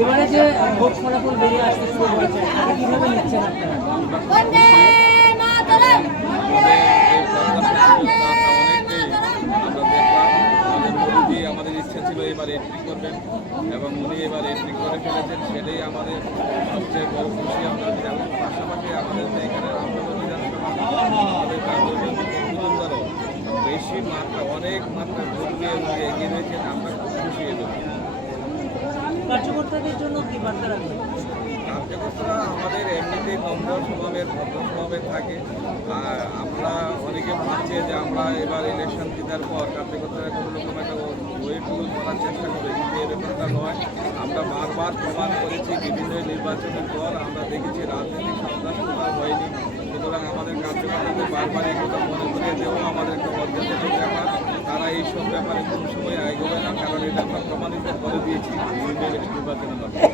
এবারে যে ভোট ফলাফল বেরিয়ে আসতে শুরু করেছে, এটা কিভাবে নিচ্ছেন আপনারা? আমাদের ইচ্ছা ছিল এবার এন্ট্রি করবেন এবং উনি এবার এন্ট্রি করে ফেলেছেন, সেটাই আমাদের সবচেয়ে বড় খুশি। আমরা এবং পাশাপাশি আমাদের এখানে রামনগর বিধানসভা আমাদের কর্মীদ্বারও বেশি মাত্রা অনেক মাত্রা ভোট দিয়ে এগিয়ে রয়েছেন। আমরা খুব খুশি এদের কার্যকর্তাদের জন্য কি বার্তা রাখবেন? কার্যকর্তারা আমাদের এমনিতেই নম্র স্বভাবের ভদ্র স্বভাবের থাকে। আর আমরা অনেকে ভাবছে যে আমরা এবার ইলেকশন জেতার পর কার্যকর্তারা কোনো রকম একটা ওয়েটগুলো করার চেষ্টা করে, কিন্তু এ ব্যাপারটা নয়। আমরা বারবার প্রমাণ করেছি বিভিন্ন নির্বাচনের পর, আমরা দেখেছি রাজনৈতিক সন্ত্রাস কোথাও হয়নি। সুতরাং আমাদের কার্যকর্তাদের বারবার এই কথা মনে করিয়ে দেওয়া আমাদের একটা অর্জনের ব্যাপার। তারা এইসব ব্যাপারে কোনো সময় এগোবে না, কারণ এটা আমরা প্রমাণিত করে দিয়েছি বিভিন্ন নির্বাচনের মাধ্যমে।